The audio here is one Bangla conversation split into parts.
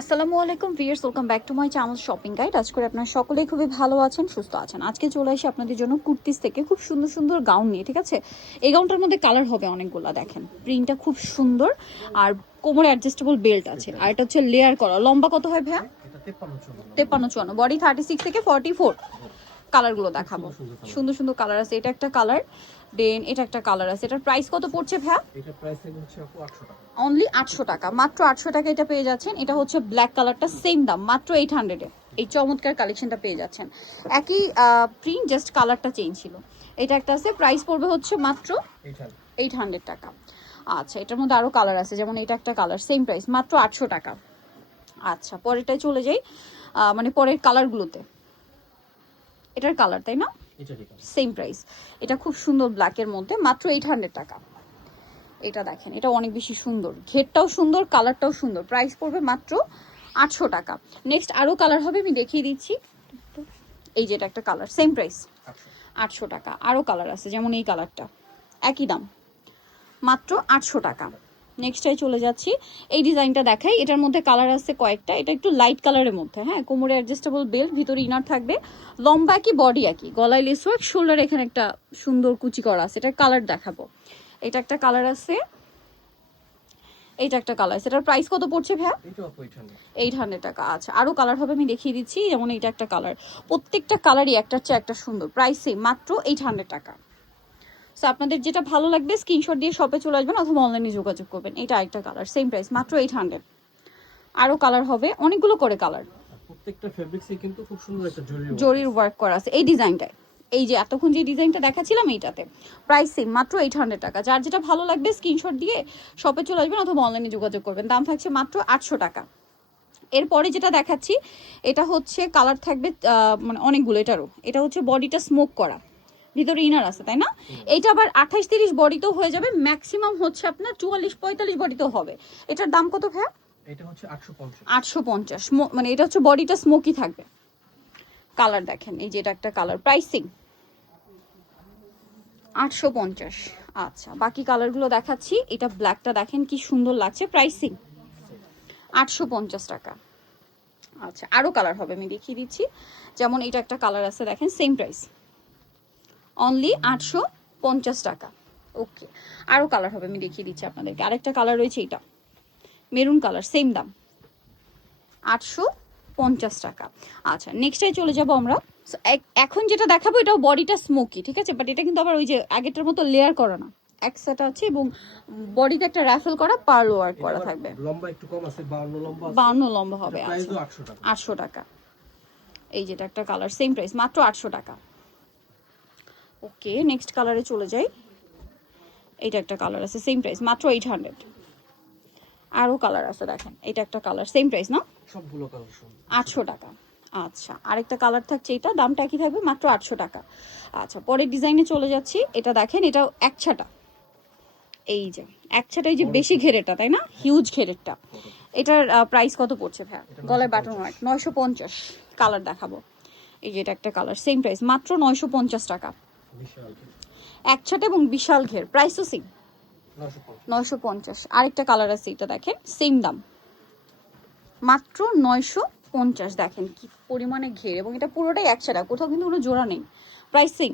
আসসালামু আলাইকুম viewers, welcome back to my channel shopping guide. আজ করে আপনারা সকলেই খুবই ভালো আছেন, সুস্থ আছেন। আজকে চলে আসি আপনাদের জন্য কুর্তিস থেকে খুব সুন্দর সুন্দর গাউন নিয়ে। ঠিক আছে, এই গাউনটার মধ্যে কালার হবে অনেকগুলো। দেখেন প্রিন্টটা খুব সুন্দর, আর কোমরে অ্যাডজাস্টেবল বেল্ট আছে, আর এটা হচ্ছে লেয়ার করা। লম্বা কত হয় ভাইয়া? 53-54, বডি 36 থেকে 44। কালারগুলো দেখাবো, সুন্দর সুন্দর কালার আছে। এটা একটা কালার, দেন এটা একটা কালার আছে। এটার প্রাইস কত পড়ছে ভাইয়া? এটা প্রাইস হচ্ছে আপু 800 টাকা। অনলি 800 টাকা, মাত্র 800 টাকা এটা পেয়ে যাচ্ছেন। এটা হচ্ছে ব্ল্যাক কালারটা, সেম দাম মাত্র 800 এ। এই চমৎকার কালেকশনটা পেয়ে যাচ্ছেন, একই প্রিন্ট, জাস্ট কালারটা চেঞ্জ ছিল। এটা একটা আছে, প্রাইস পড়বে হচ্ছে মাত্র 800 টাকা। আচ্ছা, এটার মধ্যে আরো কালার আছে, যেমন এটা একটা কালার, সেম প্রাইস মাত্র 800 টাকা। আচ্ছা, পরেরটায় চলে যাই, মানে পরের কালারগুলোতে। এটার কালার তাই না, সেম প্রাইস। এটা খুব সুন্দর ব্ল্যাকের মধ্যে, মাত্র 800 টাকা। এটা দেখেন, এটা অনেক বেশি সুন্দর, ঘেরটাও সুন্দর, কালারটাও সুন্দর। প্রাইস পড়বে মাত্র 800 টাকা। নেক্সট আরো কালার হবে, আমি দেখিয়ে দিচ্ছি। এই যেটা একটা কালার, সেম প্রাইস 800 টাকা। আরো কালার আছে, যেমন এই কালারটা, একই দাম, মাত্র 800 টাকা। নেক্সটটাই চলে যাচ্ছি, এই ডিজাইনটা দেখাই। এটার মধ্যে কালার আছে কয়েকটা। এটা একটু লাইট কালারের মধ্যে, হ্যাঁ, কোমরে অ্যাডজাস্টেবল বেল্ট, ভিতরে ইনার থাকবে, লম্বা একই, বডি একই, গলায় লেস ওয়ার্ক, শোল্ডার এখানে একটা সুন্দর কুচি করা আছে। এটার কালার দেখাবো। এটা একটা কালার আছে, এইটা একটা কালার আছে। এটার প্রাইস কত পড়ছে ভাইয়া? 800 টাকা। আচ্ছা, আরো কালার হবে, আমি দেখিয়ে দিচ্ছি। যেমন এইটা একটা কালার, প্রত্যেকটা কালারই একটার চেয়ে একটা সুন্দর। প্রাইস সেম, মাত্র 800 টাকা। সো আপনাদের যেটা ভালো লাগবে স্ক্রিনশট দিয়ে শপে চলে আসবেন অথবা অনলাইনে যোগাযোগ করবেন। এটা একটা কালার, সেম প্রাইস, মাত্র 800। আরো কালার হবে, অনেকগুলো করে কালার। প্রত্যেকটা ফেব্রিক্সে কিন্তু খুব সুন্দর একটা জরির ওয়ার্ক করা আছে এই ডিজাইনটায়। এই যে এতক্ষণ যে ডিজাইনটা দেখাচ্ছিলাম এইটাতে, প্রাইস সেম, মাত্র 800 টাকা। যার যেটা ভালো লাগবে স্ক্রিনশট দিয়ে শপে চলে আসবেন অথবা অনলাইনে যোগাযোগ করবেন। দাম থাকছে মাত্র 800 টাকা। এরপরে যেটা দেখাচ্ছি, এটা হচ্ছে কালার থাকবে মানে অনেকগুলো। এটা হচ্ছে বডিটা স্মোক করা, ভিতরে ইনার আছে তাই না? এইটা আবার 28-30 বডিতেও হয়ে যাবে, ম্যাক্সিমাম হচ্ছে আপনার 44-45 বডিতেও হবে। এটার দাম কত ভাইয়া? এটা হচ্ছে 850। 850, মানে এটা হচ্ছে বডিটা স্মোকি থাকবে। কালার দেখেন, এই যে এটা একটা কালার, প্রাইসিং 850। আচ্ছা, বাকি কালারগুলো দেখাচ্ছি। এটা ব্ল্যাকটা দেখেন কি সুন্দর লাগছে, প্রাইসিং 850 টাকা। আচ্ছা, আরো কালার হবে, আমি দেখিয়ে দিচ্ছি। যেমন এটা একটা কালার আছে, দেখেন সেম প্রাইস, অনলি 850 টাকা। ওকে, আরো কালার হবে, আমি দেখিয়ে দিচ্ছি আপনাদেরকে। আরেকটা কালার রয়েছে, এটা মেরুন কালার, সেম দাম 850 টাকা। আচ্ছা, নেক্সটে চলে যাব আমরা। এখন যেটা দেখাবো এটাও বডিটা স্মোকি, ঠিক আছে, বাট এটা কিন্তু আবার ওই যে আগেরটার মতো লেয়ার করা না, এক সেট আছে এবং বডিতে একটা রাফেল করা পার্ল ওয়ার্ক করা থাকবে। লম্বা একটু কম আছে, 52 লম্বা আছে। 52 লম্বা হবে। প্রাইস আচ্ছা, 800 টাকা। 800 টাকা। এই যেটা একটা কালার, সেম প্রাইস, মাত্র 800 টাকা। ওকে, নেক্সট কালারে চলে যাই। এইটা একটা কালার আছে, সেম প্রাইস, মাত্র 800। আরো কালার আছে, দেখেন এটা একটা কালার, সেম প্রাইস না, সবগুলো কালার 800 টাকা। আচ্ছা, আরেকটা কালার থাকছে, এটা দামটা কি থাকবে, মাত্র 800 টাকা। আচ্ছা, পরের ডিজাইনে চলে যাচ্ছি। এটা দেখেন, এটাও একছাটা, এই যে একছাটা, এই যে বেশি ঘেরেটা তাই না, হিউজ ঘেরেরটা। এটার প্রাইস কত পড়ছে ভাইয়া? গলায় বাটন ওয়ার্ক, 950। কালার দেখাবো, এই যে এটা একটা কালার, সেম প্রাইস, মাত্র 950 টাকা। একছাটা এবং বিশাল ঘের, প্রাইসও সেম, 950। আরেকটা কালার আছে, এটা দেখেন সেম দাম, মাত্র 950। দেখেন কি পরিমাণে ঘের, এবং এটা পুরোটাই একসাথে, কোথাও কিন্তু কোনো জোড়া নেই। Price same,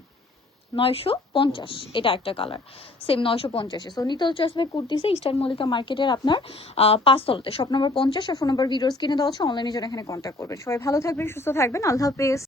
950। এটা একটা কালার, সেম 950। সো নিতে হচ্ছে আসবে কুর্তিসে, ইস্টার্ন মল্লিকা মার্কেটের আপনার 5 তলাতে, শপ নম্বর 50 আর ফোন নম্বর ভিডিওস কিনে দেওয়া হচ্ছে। অনলাইনে জন্য এখানে কন্ট্যাক্ট করবেন। সবাই ভালো থাকবেন, সুস্থ থাকবেন, আল্লাহ হাফেজ।